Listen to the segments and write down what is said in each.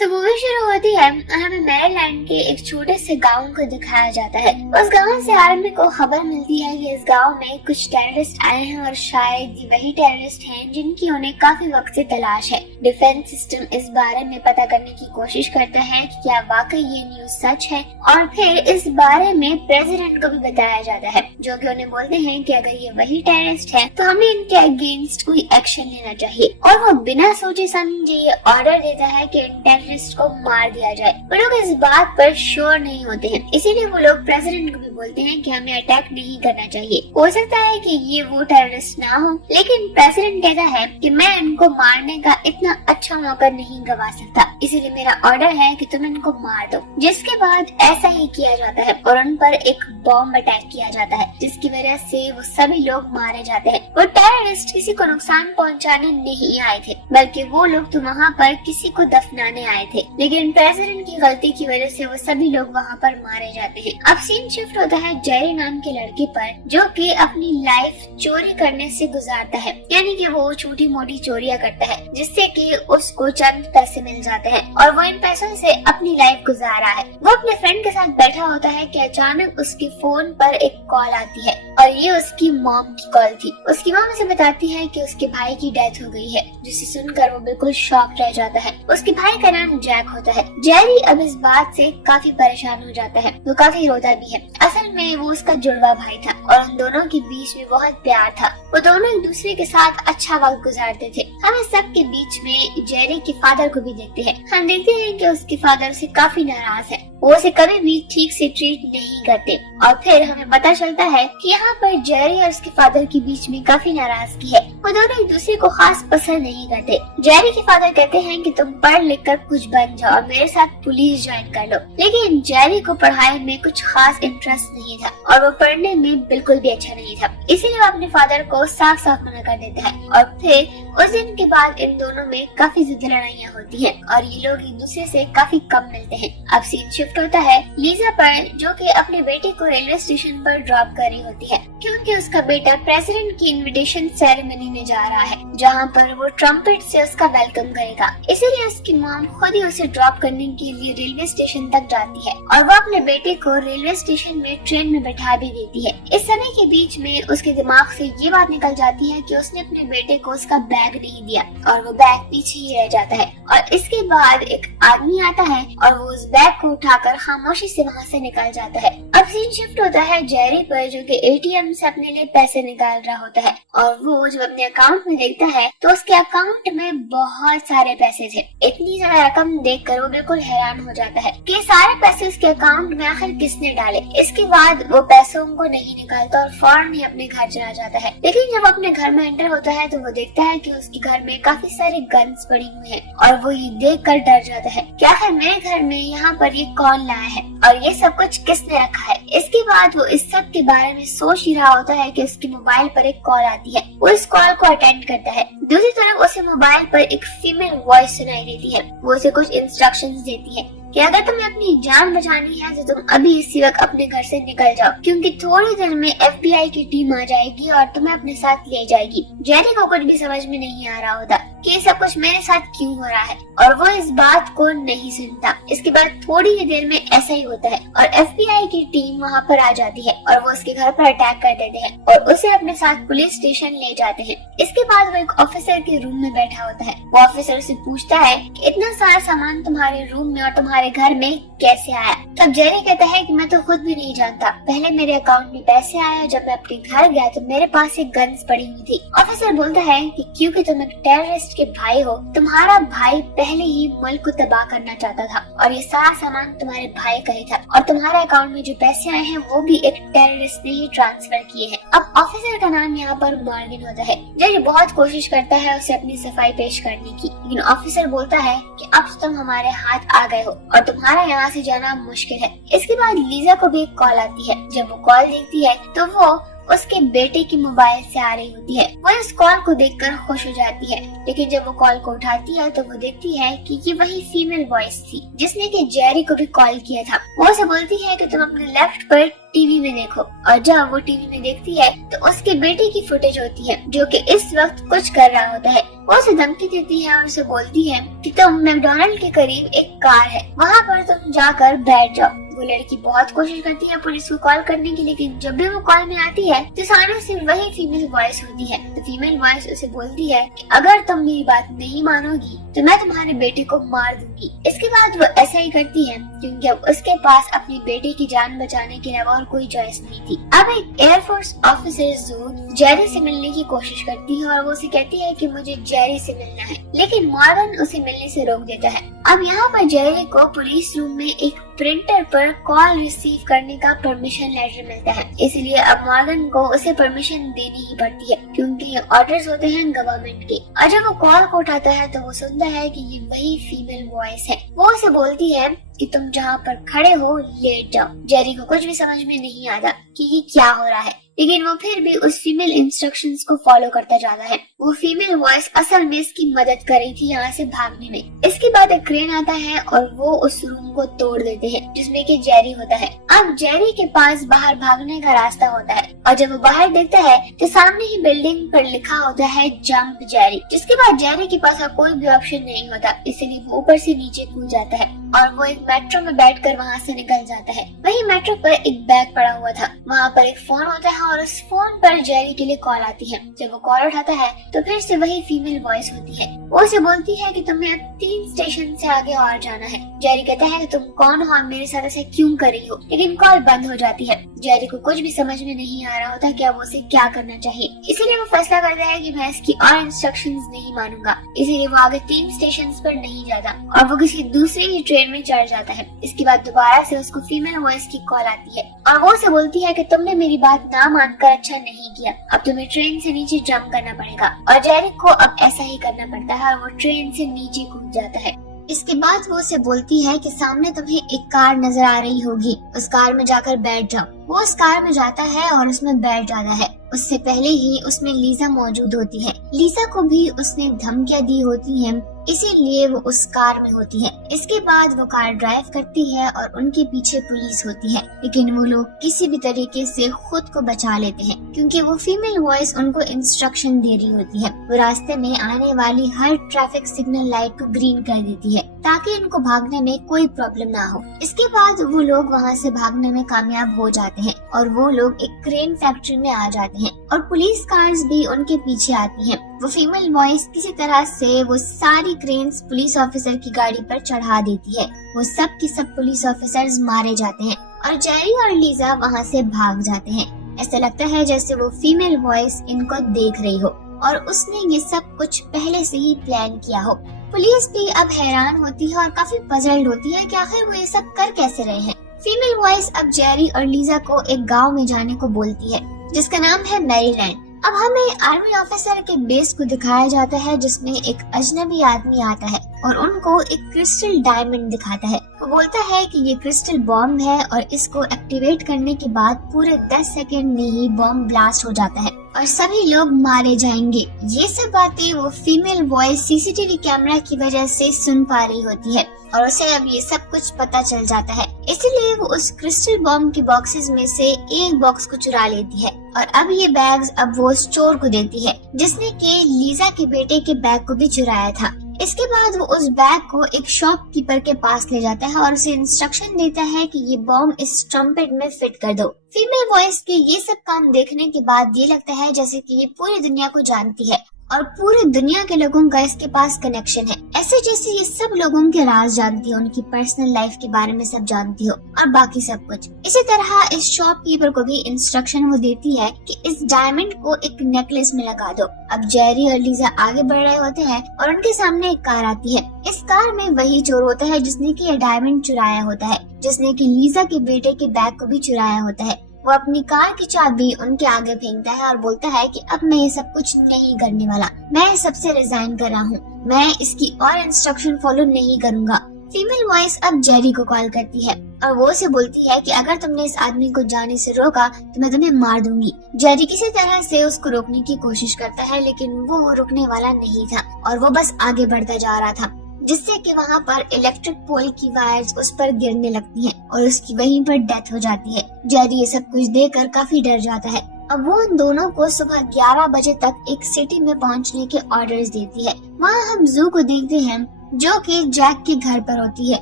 तो मूवी शुरू होती है और हमें मैरीलैंड के एक छोटे से गांव को दिखाया जाता है। उस गांव से आर्मी को खबर मिलती है कि इस गांव में कुछ टेररिस्ट आए हैं और शायद ये वही टेररिस्ट हैं जिनकी उन्हें काफी वक्त से तलाश है। डिफेंस सिस्टम इस बारे में पता करने की कोशिश करता है कि क्या वाकई ये न्यूज सच है, और फिर इस बारे में प्रेसिडेंट को भी बताया जाता है, जो कि उन्हें बोलते हैं कि अगर ये वही टेररिस्ट है तो हमें इनके अगेंस्ट कोई एक्शन लेना चाहिए। और वो बिना सोचे समझे ये ऑर्डर देता है कि इन टेररिस्ट को मार दिया जाए। वो लोग इस बात पर श्योर नहीं होते हैं, इसीलिए वो लोग प्रेसिडेंट को भी बोलते हैं कि हमें अटैक नहीं करना चाहिए। हो सकता है कि ये वो टेररिस्ट ना हो, लेकिन प्रेसिडेंट कहता है कि मैं इनको मारने का इतना अच्छा मौका नहीं गवा सकता, इसीलिए मेरा ऑर्डर है कि तुम इनको मार दो। जिसके बाद ऐसा ही किया जाता है और उन पर एक बॉम्ब अटैक किया जाता है, जिसकी वजह से वो सभी लोग मारे जाते हैं। वो टेररिस्ट किसी को नुकसान पहुंचाने नहीं आए थे, बल्कि वो लोग तो वहाँ पर किसी को दफनाने आए थे, लेकिन प्रेसिडेंट की गलती की वजह से वो सभी लोग वहाँ पर मारे जाते हैं। अब सीन शिफ्ट होता है जेरी नाम के लड़के पर, जो कि अपनी लाइफ चोरी करने से गुजारता है, यानी कि वो छोटी मोटी चोरियां करता है जिससे कि उसको चंद पैसे मिल जाते हैं और वो इन पैसों से अपनी लाइफ गुजार रहा है। वो अपने फ्रेंड के साथ बैठा होता है कि अचानक उसके फोन पर एक कॉल आती है और ये उसकी मॉम की कॉल थी। उसकी मॉम उसे बताती है कि उसके भाई की डेथ हो गई है, जिसे सुनकर वो बिल्कुल शॉक रह जाता है। उसके भाई का नाम जैक होता है। जेरी अब इस बात से काफी परेशान हो जाता है, वो काफी रोता भी है। असल में वो उसका जुड़वा भाई था और उन दोनों के बीच में बहुत प्यार था। वो दोनों एक दूसरे के साथ अच्छा वक्त गुजारते थे। हम इस सब के बीच में जेरी के फादर को भी देखते हैं। हम देखते हैं कि उसके फादर से काफी नाराज है, वो उसे कभी भी ठीक से ट्रीट नहीं करते। और फिर हमें पता चलता है कि यहाँ पर जेरी और उसके फादर के बीच में काफी नाराजगी है। वो दोनों एक दूसरे को खास पसंद नहीं करते। जेरी के फादर कहते हैं कि तुम पढ़ लिख कर कुछ बन जाओ और मेरे साथ पुलिस ज्वाइन कर लो, लेकिन जेरी को पढ़ाई में कुछ खास इंटरेस्ट नहीं था और वो पढ़ने में बिल्कुल भी अच्छा नहीं था, इसीलिए वो अपने फादर को साफ साफ मना कर देता है। और फिर उस दिन के बाद इन दोनों में काफी ज्यादा लड़ाइयाँ होती हैं और ये लोग एक दूसरे से काफी कम मिलते हैं। अब सीन शिफ्ट होता है लीजा पर, जो कि अपने बेटे को रेलवे स्टेशन पर ड्रॉप कर रही होती है, क्योंकि उसका बेटा प्रेसिडेंट की इनविटेशन सेरेमनी में जा रहा है, जहाँ पर वो ट्रम्पेट से उसका वेलकम करेगा। इसीलिए उसकी मॉम खुद ही उसे ड्रॉप करने के लिए रेलवे स्टेशन तक जाती है और वो अपने बेटे को रेलवे स्टेशन में ट्रेन में बैठा भी देती है। इस समय के बीच में उसके दिमाग से ये बात निकल जाती है कि उसने अपने बेटे को उसका बैग नहीं दिया और वो बैग पीछे ही रह जाता है। और इसके बाद एक आदमी आता है और वो उस बैग को उठाकर खामोशी से वहाँ से निकल जाता है। अब सीन शिफ्ट होता है जेरी पर, जो कि एटीएम से अपने लिए पैसे निकाल रहा होता है और वो जब अपने अकाउंट में देखता है तो उसके अकाउंट में बहुत सारे पैसे थे। इतनी ज्यादा रकम देखकर वो बिल्कुल हैरान हो जाता है कि सारे पैसे उसके अकाउंट में आखिर किसने डाले। इसके बाद वो पैसों को नहीं निकालता और फौरन ही अपने घर चला जाता है। लेकिन जब अपने घर में एंटर होता है तो वो देखता है कि उसके घर में काफी सारे गन्स पड़ी हुई हैं और वो ये देख कर डर जाता है, क्या है मेरे घर में यहाँ पर ये कौन लाया है और ये सब कुछ किसने रखा है। इसके बाद वो इस सब के बारे में सोच ही रहा होता है कि उसके मोबाइल पर एक कॉल आती है। वो इस कॉल को अटेंड करता है। दूसरी तरफ उसे मोबाइल पर एक फीमेल वॉइस सुनाई देती है। वो उसे कुछ इंस्ट्रक्शंस देती है कि अगर तुम्हें अपनी जान बचानी है तो तुम अभी इसी वक्त अपने घर से निकल जाओ, क्योंकि थोड़ी देर में FBI की टीम आ जाएगी और तुम्हें अपने साथ ले जाएगी। जेरी को कुछ भी समझ में नहीं आ रहा होता कि ये सब कुछ मेरे साथ क्यों हो रहा है और वो इस बात को नहीं सुनता। इसके बाद थोड़ी ही देर में ऐसा ही होता है और FBI की टीम वहाँ पर आ जाती है और वो उसके घर पर अटैक कर देते हैं और उसे अपने साथ पुलिस स्टेशन ले जाते हैं। इसके बाद वो एक ऑफिसर के रूम में बैठा होता है। वो ऑफिसर उसे पूछता है कि इतना सारा सामान तुम्हारे रूम में और तुम्हारे घर में कैसे आया। तब जेरी कहता है कि मैं तो खुद भी नहीं जानता, पहले मेरे अकाउंट में पैसे आए, जब मैं अपने घर गया तो मेरे पास एक गन्स पड़ी हुई थी। ऑफिसर बोलता है कि क्योंकि तुम एक टेररिस्ट के भाई हो, तुम्हारा भाई पहले ही मुल्क को तबाह करना चाहता था और ये सारा सामान तुम्हारे भाई का ही था और तुम्हारे अकाउंट में जो पैसे आए हैं वो भी एक टेररिस्ट ने ही ट्रांसफर किए हैं। अब ऑफिसर का नाम यहाँ पर मॉर्गन होता है। जेरी बहुत कोशिश करता है उसे अपनी सफाई पेश करने की, लेकिन ऑफिसर बोलता है कि अब तुम हमारे हाथ आ गए हो और तुम्हारा यहाँ से जाना मुश्किल है। इसके बाद लीजा को भी एक कॉल आती है। जब वो कॉल देखती है तो वो उसके बेटे की मोबाइल से आ रही होती है। वो इस कॉल को देखकर खुश हो जाती है, लेकिन जब वो कॉल को उठाती है तो वो देखती है कि ये वही फीमेल वॉइस थी जिसने कि जेरी को भी कॉल किया था। वो उसे बोलती है कि तुम अपने लेफ्ट पर टीवी में देखो, और जब वो टीवी में देखती है तो उसके बेटे की फुटेज होती है जो कि इस वक्त कुछ कर रहा होता है। वो उसे धमकी देती है और उसे बोलती है कि तुम मैकडॉनल्ड के करीब एक कार है, वहाँ पर तुम जाकर बैठ जाओ। वो लड़की बहुत कोशिश करती है पुलिस को कॉल करने की, लेकिन जब भी वो कॉल में आती है तो सामने से वही फीमेल वॉइस होती है। तो फीमेल वॉइस उसे बोलती है कि अगर तुम मेरी बात नहीं मानोगी तो मैं तुम्हारे बेटे को मार दूंगी। इसके बाद वो ऐसा ही करती है क्योंकि अब उसके पास अपने बेटे की जान बचाने के अलावा और कोई चॉइस नहीं थी। अब एक एयरफोर्स ऑफिसर जू जेरी से मिलने की कोशिश करती है और वो उसे कहती है कि मुझे जेरी से मिलना है, लेकिन मॉर्गन उसे मिलने से रोक देता है। अब यहाँ पर जेरी को पुलिस रूम में एक प्रिंटर पर कॉल रिसीव करने का परमिशन लेटर मिलता है, इसलिए अब मॉर्गन को उसे परमिशन देनी ही पड़ती है क्योंकि ये ऑर्डर्स होते हैं गवर्नमेंट के। और जब वो कॉल को उठाता है तो वो सुनता है कि ये वही फीमेल वॉइस है। वो उसे बोलती है कि तुम जहाँ पर खड़े हो लेट जाओ। जेरी को कुछ भी समझ में नहीं आता कि ये क्या हो रहा है, लेकिन वो फिर भी उस फीमेल इंस्ट्रक्शंस को फॉलो करता जाता है। वो फीमेल वॉइस असल में इसकी मदद कर रही थी यहाँ से भागने में। इसके बाद एक क्रेन आता है और वो उस रूम को तोड़ देते हैं जिसमें कि जेरी होता है। अब जेरी के पास बाहर भागने का रास्ता होता है और जब वो बाहर देखता है तो सामने ही बिल्डिंग पर लिखा होता है जंप जेरी। जिसके बाद जेरी के पास कोई भी ऑप्शन नहीं होता, इसलिए वो ऊपर से नीचे कूद जाता है और वो एक मेट्रो में बैठकर वहाँ से निकल जाता है। वही मेट्रो पर एक बैग पड़ा हुआ था, वहाँ पर एक फोन होता है और उस फोन पर जेरी के लिए कॉल आती है। जब वो कॉल उठाता है तो फिर से वही फीमेल वॉइस होती है। वो उसे बोलती है कि तुम्हें अब 3 स्टेशन से आगे और जाना है। जेरी कहता है कि तुम कौन हो और मेरे साथ ऐसे क्यों कर रही हो, लेकिन कॉल बंद हो जाती है। जेरी को कुछ भी समझ में नहीं आ रहा होता कि अब उसे क्या करना चाहिए, इसीलिए वो फैसला करता है कि मैं इसकी और इंस्ट्रक्शंस नहीं मानूंगा। इसीलिए वो आगे 3 स्टेशन पर नहीं जाता और वो किसी दूसरी ही ट्रेन में चढ़ जाता है। इसके बाद दोबारा से उसको फीमेल वॉइस की कॉल आती है और वो उसे बोलती है कि तुमने मेरी बात ना मानकर अच्छा नहीं किया, अब तुम्हें ट्रेन से नीचे जंप करना पड़ेगा। और जेरी को अब ऐसा ही करना पड़ता है और वो ट्रेन से नीचे कूद जाता है। इसके बाद वो उसे बोलती है कि सामने तुम्हें एक कार नजर आ रही होगी, उस कार में जाकर बैठ जाओ। वो उस कार में जाता है और उसमें बैठ जाता है। उससे पहले ही उसमें लीजा मौजूद होती है। लीजा को भी उसने धमकियां दी होती हैं, इसीलिए वो उस कार में होती है। इसके बाद वो कार ड्राइव करती है और उनके पीछे पुलिस होती है, लेकिन वो लोग किसी भी तरीके से खुद को बचा लेते हैं क्योंकि वो फीमेल वॉइस उनको इंस्ट्रक्शन दे रही होती है। वो रास्ते में आने वाली हर ट्रैफिक सिग्नल लाइट को ग्रीन कर देती है ताकि इनको भागने में कोई प्रॉब्लम ना हो। इसके बाद वो लोग वहाँ से भागने में कामयाब हो जाते हैं और वो लोग एक क्रेन फैक्ट्री में आ जाते हैं और पुलिस कार्स भी उनके पीछे आती हैं। वो फीमेल वॉइस किसी तरह से वो सारी क्रेन्स पुलिस ऑफिसर की गाड़ी पर चढ़ा देती है। वो सब की सब पुलिस ऑफिसर्स मारे जाते हैं और जेरी और लीजा वहाँ से भाग जाते हैं। ऐसा लगता है जैसे वो फीमेल वॉइस इनको देख रही हो और उसने ये सब कुछ पहले से ही प्लान किया हो। पुलिस भी अब हैरान होती है और काफी पजल्ड होती है कि आखिर वो ये सब कर कैसे रहे हैं। फीमेल वॉइस अब जेरी और लीजा को एक गांव में जाने को बोलती है जिसका नाम है मैरीलैंड। अब हमें आर्मी ऑफिसर के बेस को दिखाया जाता है जिसमें एक अजनबी आदमी आता है और उनको एक क्रिस्टल डायमंड दिखाता है। वो बोलता है कि ये क्रिस्टल बॉम्ब है और इसको एक्टिवेट करने के बाद पूरे 10 सेकंड में ही बॉम्ब ब्लास्ट हो जाता है और सभी लोग मारे जाएंगे। ये सब बातें वो फीमेल वॉइस सीसीटीवी कैमरा की वजह से सुन पा रही होती है और उसे अब ये सब कुछ पता चल जाता है। इसलिए वो उस क्रिस्टल बॉम्ब के बॉक्सेस में से एक बॉक्स को चुरा लेती है और अब ये बैग्स अब वो उस चोर को देती है जिसने के लीजा के बेटे के बैग को भी चुराया था। इसके बाद वो उस बैग को एक शॉपकीपर के पास ले जाता है और उसे इंस्ट्रक्शन देता है कि ये बॉम्ब इस ट्रम्पेट में फिट कर दो। फीमेल वॉइस के ये सब काम देखने के बाद ये लगता है जैसे कि ये पूरी दुनिया को जानती है और पूरी दुनिया के लोगों का इसके पास कनेक्शन है, ऐसे जैसे ये सब लोगों के राज जानती हो, उनकी पर्सनल लाइफ के बारे में सब जानती हो और बाकी सब कुछ। इसी तरह इस शॉपकीपर को भी इंस्ट्रक्शन वो देती है कि इस डायमंड को एक नेकलेस में लगा दो। अब जेरी और लीजा आगे बढ़ रहे होते हैं और उनके सामने एक कार आती है। इस कार में वही चोर होता है जिसने की ये डायमंड चुराया होता है, जिसने की लीजा के बेटे के बैग को भी चुराया होता है। वो अपनी कार की चाबी उनके आगे फेंकता है और बोलता है कि अब मैं ये सब कुछ नहीं करने वाला, मैं सबसे रिजाइन कर रहा हूँ, मैं इसकी और इंस्ट्रक्शन फॉलो नहीं करूँगा। फीमेल वॉइस अब जेरी को कॉल करती है और वो उसे बोलती है कि अगर तुमने इस आदमी को जाने से रोका तो मैं तुम्हें मार दूंगी। जेरी किसी तरह से उसको रोकने की कोशिश करता है, लेकिन वो रुकने वाला नहीं था और वो बस आगे बढ़ता जा रहा था, जिससे कि वहाँ पर इलेक्ट्रिक पोल की वायर्स उस पर गिरने लगती हैं और उसकी वहीं पर डेथ हो जाती है। जेरी ये सब कुछ देखकर काफी डर जाता है। अब वो उन दोनों को सुबह 11 बजे तक एक सिटी में पहुंचने के ऑर्डर्स देती है। वहाँ हम जू को देखते हैं जो कि जैक के घर पर होती है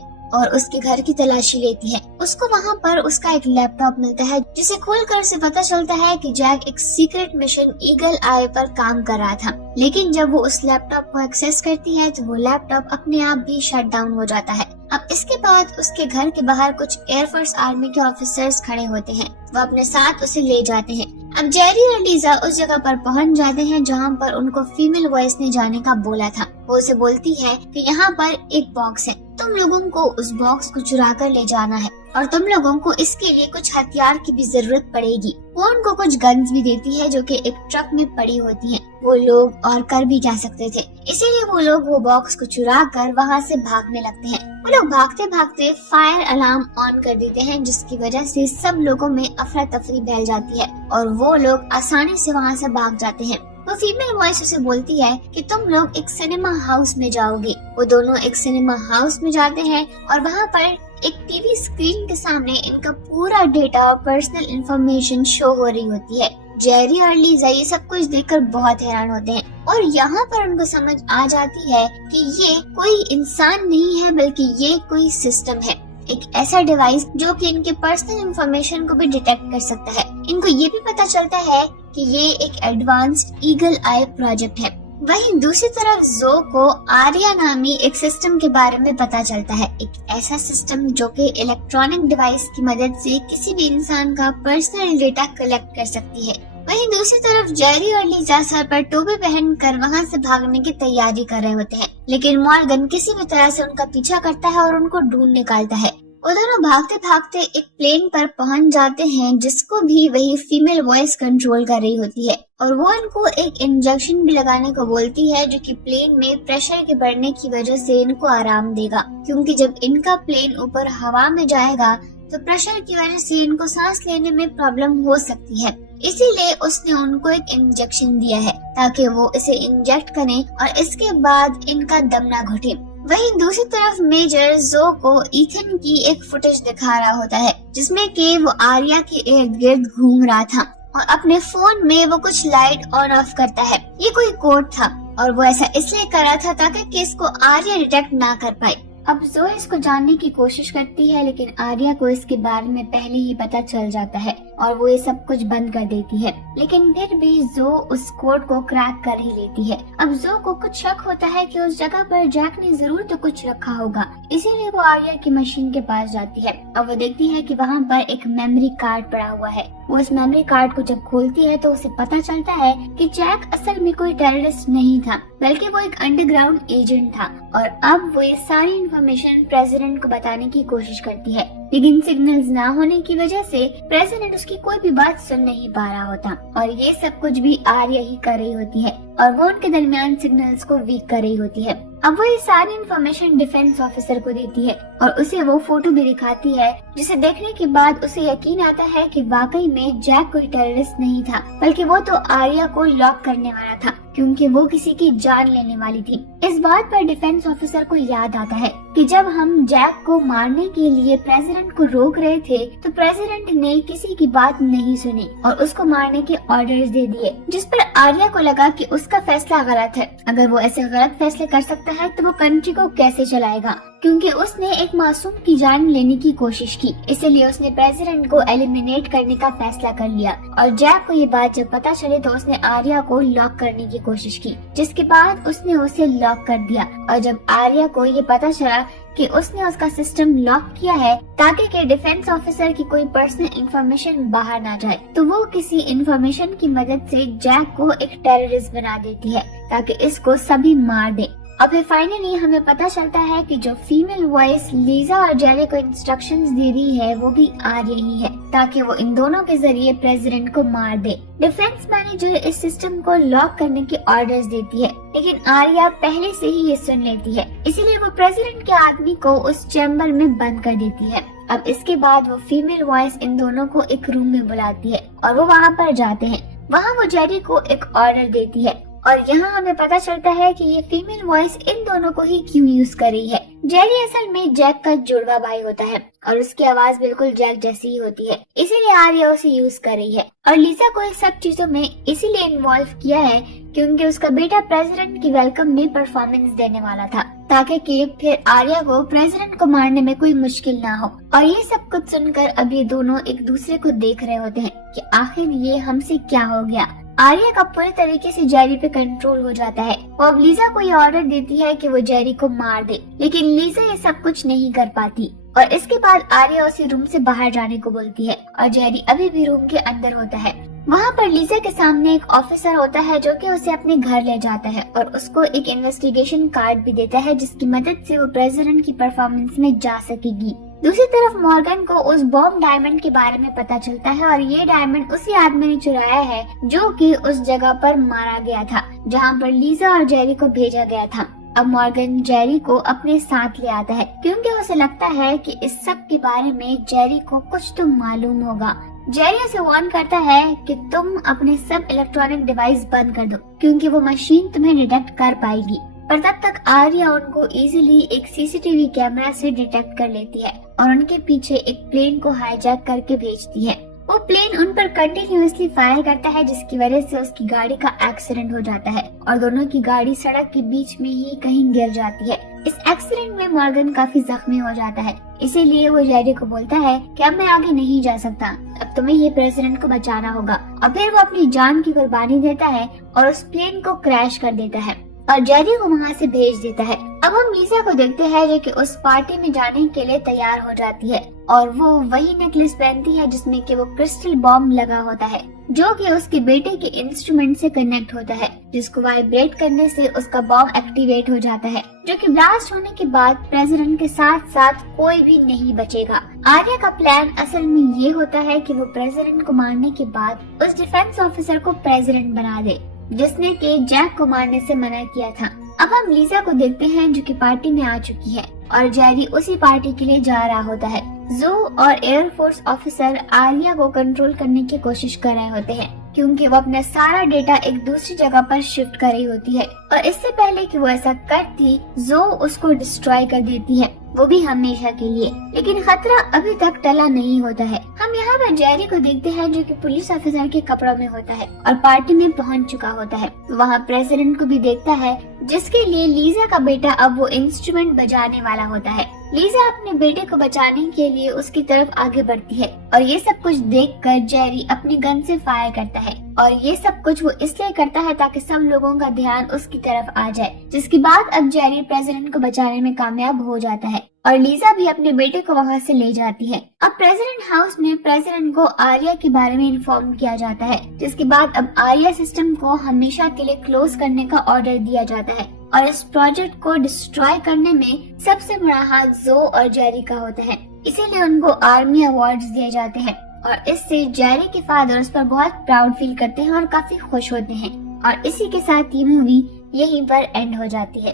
और उसके घर की तलाशी लेती है। उसको वहाँ पर उसका एक लैपटॉप मिलता है, जिसे खोलकर उसे पता चलता है कि जैक एक सीक्रेट मिशन ईगल आई पर काम कर रहा था। लेकिन जब वो उस लैपटॉप को एक्सेस करती है तो वो लैपटॉप अपने आप भी शट डाउन हो जाता है। अब इसके बाद उसके घर के बाहर कुछ एयरफोर्स आर्मी के ऑफिसर्स खड़े होते हैं। वो अपने साथ उसे ले जाते हैं। अब जेरी और लीजा उस जगह पर पहुंच जाते हैं जहां पर उनको फीमेल वॉइस ने जाने का बोला था। वो उसे बोलती है कि यहाँ पर एक बॉक्स है, तुम लोगों को उस बॉक्स को चुरा कर ले जाना है और तुम लोगों को इसके लिए कुछ हथियार की भी जरूरत पड़ेगी। वो उनको कुछ गन्स भी देती है जो कि एक ट्रक में पड़ी होती हैं। वो लोग और कर भी क्या सकते थे, इसीलिए वो लोग वो बॉक्स को चुरा कर वहाँ से भागने लगते हैं। वो लोग भागते भागते फायर अलार्म ऑन कर देते हैं, जिसकी वजह से सब लोगों में अफरा तफरी फैल जाती है और वो लोग आसानी से वहाँ से भाग जाते हैं। वो फीमेल वॉइस उसे बोलती है कि तुम लोग एक सिनेमा हाउस में जाओगे। वो दोनों एक सिनेमा हाउस में जाते हैं और वहाँ पर एक टीवी स्क्रीन के सामने इनका पूरा डेटा और पर्सनल इंफॉर्मेशन शो हो रही होती है। जेरी और लीजा ये सब कुछ देखकर बहुत हैरान होते हैं और यहाँ पर उनको समझ आ जाती है कि ये कोई इंसान नहीं है बल्कि ये कोई सिस्टम है, एक ऐसा डिवाइस जो कि इनके पर्सनल इंफॉर्मेशन को भी डिटेक्ट कर सकता है। इनको ये भी पता चलता है कि ये एक एडवांस्ड ईगल आई प्रोजेक्ट है। वहीं दूसरी तरफ जो को आर्या नामी एक सिस्टम के बारे में पता चलता है, एक ऐसा सिस्टम जो कि इलेक्ट्रॉनिक डिवाइस की मदद से किसी भी इंसान का पर्सनल डेटा कलेक्ट कर सकती है। वहीं दूसरी तरफ जेरी और लीजा सर पर टोपी पहनकर वहां से भागने की तैयारी कर रहे होते हैं, लेकिन मॉर्गन किसी भी तरह से उनका पीछा करता है और उनको ढूंढ निकालता है। वो दोनों भागते भागते एक प्लेन पर पहुंच जाते हैं जिसको भी वही फीमेल वॉइस कंट्रोल कर रही होती है और वो इनको एक इंजेक्शन भी लगाने को बोलती है जो कि प्लेन में प्रेशर के बढ़ने की वजह से इनको आराम देगा, क्योंकि जब इनका प्लेन ऊपर हवा में जाएगा तो प्रेशर की वजह से इनको सांस लेने में प्रॉब्लम हो सकती है। इसीलिए उसने उनको एक इंजेक्शन दिया है ताकि वो इसे इंजेक्ट करें और इसके बाद इनका दम ना घुटे। वहीं दूसरी तरफ मेजर जो को ईथन की एक फुटेज दिखा रहा होता है जिसमें कि वो आर्या के इर्द गिर्द घूम रहा था और अपने फोन में वो कुछ लाइट ऑन ऑफ करता है। ये कोई कोड था और वो ऐसा इसलिए कर रहा था ताकि केस को आर्या डिटेक्ट ना कर पाए। अब जो इसको जानने की कोशिश करती है लेकिन आर्या को इसके बारे में पहले ही पता चल जाता है और वो ये सब कुछ बंद कर देती है, लेकिन फिर भी जो उस कोड को क्रैक कर ही लेती है। अब जो को कुछ शक होता है कि उस जगह पर जैक ने जरूर तो कुछ रखा होगा, इसीलिए वो आर्या की मशीन के पास जाती है और वो देखती है कि वहाँ पर एक मेमोरी कार्ड पड़ा हुआ है। वो इस मेमोरी कार्ड को जब खोलती है तो उसे पता चलता है कि जैक असल में कोई टेररिस्ट नहीं था बल्कि वो एक अंडरग्राउंड एजेंट था और अब वो ये सारी इन्फॉर्मेशन प्रेसिडेंट को बताने की कोशिश करती है, लेकिन सिग्नल्स ना होने की वजह से प्रेसिडेंट उसकी कोई भी बात सुन नहीं पा रहा होता और ये सब कुछ भी आर्या ही कर रही होती है और वो उनके दरमियान सिग्नल्स को वीक कर रही होती है। अब वो ये सारी इन्फॉर्मेशन डिफेंस ऑफिसर को देती है और उसे वो फोटो भी दिखाती है जिसे देखने के बाद उसे यकीन आता है कि वाकई में जैक कोई टेररिस्ट नहीं था बल्कि वो तो आर्या को लॉक करने वाला था क्योंकि वो किसी की जान लेने वाली थी। इस बात पर डिफेंस ऑफिसर को याद आता है कि जब हम जैक को मारने के लिए प्रेसिडेंट को रोक रहे थे तो प्रेसिडेंट ने किसी की बात नहीं सुनी और उसको मारने के ऑर्डर्स दे दिए, जिस पर आर्या को लगा कि उसका फैसला गलत है। अगर वो ऐसे गलत फैसले कर सकता है तो वो कंट्री को कैसे चलाएगा, क्योंकि उसने एक मासूम की जान लेने की कोशिश की, इसलिए उसने प्रेसिडेंट को एलिमिनेट करने का फैसला कर लिया। और जैक को ये बात जब पता चले तो उसने आर्या को लॉक करने की कोशिश की, जिसके बाद उसने उसे लॉक कर दिया। और जब आर्या को ये पता चला कि उसने उसका सिस्टम लॉक किया है ताकि के डिफेंस ऑफिसर की कोई पर्सनल इंफॉर्मेशन बाहर ना जाए, तो वो किसी इंफॉर्मेशन की मदद से जैक को एक टेररिस्ट बना देती है ताकि इसको सभी मार दे। और फिर फाइनली हमें पता चलता है कि जो फीमेल वॉइस लीजा और जेरी को इंस्ट्रक्शंस दे रही है वो भी आर्या ही है। ताकि वो इन दोनों के जरिए प्रेसिडेंट को मार दे। डिफेंस मैनेजर इस सिस्टम को लॉक करने के ऑर्डर्स देती है, लेकिन आर्या पहले से ही ये सुन लेती है, इसीलिए वो प्रेसिडेंट के आदमी को उस चैम्बर में बंद कर देती है। अब इसके बाद वो फीमेल वॉइस इन दोनों को एक रूम में बुलाती है और वो वहाँ पर जाते हैं। वहाँ वो जेरी को एक ऑर्डर देती है और यहाँ हमें पता चलता है कि ये फीमेल वॉइस इन दोनों को ही क्यों यूज कर रही है। जेरी असल में जैक का जुड़वा भाई होता है और उसकी आवाज बिल्कुल जैक जैसी ही होती है, इसीलिए आर्या उसे यूज कर रही है। और लीजा को इस सब चीजों में इसीलिए इन्वॉल्व किया है क्योंकि उसका बेटा प्रेसिडेंट की वेलकम में परफॉर्मेंस देने वाला था, ताकि कि फिर आर्या को प्रेसिडेंट को मारने में कोई मुश्किल ना हो। और ये सब कुछ सुनकर अब ये दोनों एक दूसरे को देख रहे होते हैं कि आखिर ये हमसे क्या हो गया। आर्या का पूरी तरीके से जेरी पे कंट्रोल हो जाता है। वो अब लीजा को ये ऑर्डर देती है कि वो जेरी को मार दे, लेकिन लीजा ये सब कुछ नहीं कर पाती और इसके बाद आर्या उसे रूम से बाहर जाने को बोलती है और जेरी अभी भी रूम के अंदर होता है। वहाँ पर लीजा के सामने एक ऑफिसर होता है जो कि उसे अपने घर ले जाता है और उसको एक इन्वेस्टिगेशन कार्ड भी देता है जिसकी मदद से वो प्रेसिडेंट की परफॉर्मेंस में जा सकेगी। दूसरी तरफ मॉर्गन को उस बॉम्ब डायमंड के बारे में पता चलता है और ये डायमंड उसी आदमी ने चुराया है जो कि उस जगह पर मारा गया था जहाँ पर लीजा और जेरी को भेजा गया था। अब मॉर्गन जेरी को अपने साथ ले आता है क्योंकि उसे लगता है कि इस सब के बारे में जेरी को कुछ तो मालूम होगा। जेरी उसे वार्न करता है कि तुम अपने सब इलेक्ट्रॉनिक डिवाइस बंद कर दो क्योंकि वो मशीन तुम्हें डिटेक्ट कर पाएगी। पर तब तक आर्या उनको इजीली एक सीसीटीवी कैमरा से डिटेक्ट कर लेती है और उनके पीछे एक प्लेन को हाईजैक करके भेजती है। वो प्लेन उन पर कंटिन्यूअसली फायर करता है जिसकी वजह से उसकी गाड़ी का एक्सीडेंट हो जाता है और दोनों की गाड़ी सड़क के बीच में ही कहीं गिर जाती है। इस एक्सीडेंट में मॉर्गन काफी जख्मी हो जाता है, इसीलिए वो जेरी को बोलता है कि अब मैं आगे नहीं जा सकता, अब तुम्हें ये प्रेसिडेंट को बचाना होगा। और फिर वो अपनी जान की कुर्बानी देता है और उस प्लेन को क्रैश कर देता है और जेरी को वहाँ से भेज देता है। अब हम लीजा को देखते हैं जो कि उस पार्टी में जाने के लिए तैयार हो जाती है और वो वही नेकलेस पहनती है जिसमें कि वो क्रिस्टल बॉम्ब लगा होता है जो कि उसके बेटे के इंस्ट्रूमेंट से कनेक्ट होता है, जिसको वाइब्रेट करने से उसका बॉम्ब एक्टिवेट हो जाता है जो कि ब्लास्ट होने के बाद प्रेसिडेंट के साथ साथ कोई भी नहीं बचेगा। आर्या का प्लान असल में ये होता है कि वो प्रेसिडेंट को मारने के बाद उस डिफेंस ऑफिसर को प्रेसिडेंट बना दे जिसने कि जैक को मारने से मना किया था। अब हम लीजा को देखते हैं जो कि पार्टी में आ चुकी है और जेरी उसी पार्टी के लिए जा रहा होता है। जू और एयरफोर्स ऑफिसर आर्या को कंट्रोल करने की कोशिश कर रहे होते हैं क्योंकि वो अपना सारा डेटा एक दूसरी जगह पर शिफ्ट कर रही होती है और इससे पहले कि वो ऐसा करती जो उसको डिस्ट्रॉय कर देती है, वो भी हमेशा के लिए। लेकिन खतरा अभी तक टला नहीं होता है। हम यहाँ पर जेरी को देखते हैं जो कि पुलिस ऑफिसर के कपड़ों में होता है और पार्टी में पहुँच चुका होता है। वहाँ प्रेसिडेंट को भी देखता है जिसके लिए लीजा का बेटा अब वो इंस्ट्रूमेंट बजाने वाला होता है। लीजा अपने बेटे को बचाने के लिए उसकी तरफ आगे बढ़ती है और ये सब कुछ देखकर जेरी अपनी गन से फायर करता है और ये सब कुछ वो इसलिए करता है ताकि सब लोगों का ध्यान उसकी तरफ आ जाए, जिसके बाद अब जेरी प्रेसिडेंट को बचाने में कामयाब हो जाता है और लीजा भी अपने बेटे को वहाँ से ले जाती है। अब प्रेसिडेंट हाउस में प्रेसिडेंट को आर्या के बारे में इन्फॉर्म किया जाता है, जिसके बाद अब आर्या सिस्टम को हमेशा के लिए क्लोज करने का ऑर्डर दिया जाता है और इस प्रोजेक्ट को डिस्ट्रॉय करने में सबसे बड़ा हाथ जो और जेरी का होता है, इसीलिए उनको आर्मी अवार्ड्स दिए जाते हैं और इससे जेरी के फादर उस पर बहुत प्राउड फील करते हैं और काफी खुश होते हैं। और इसी के साथ ये मूवी यहीं पर एंड हो जाती है।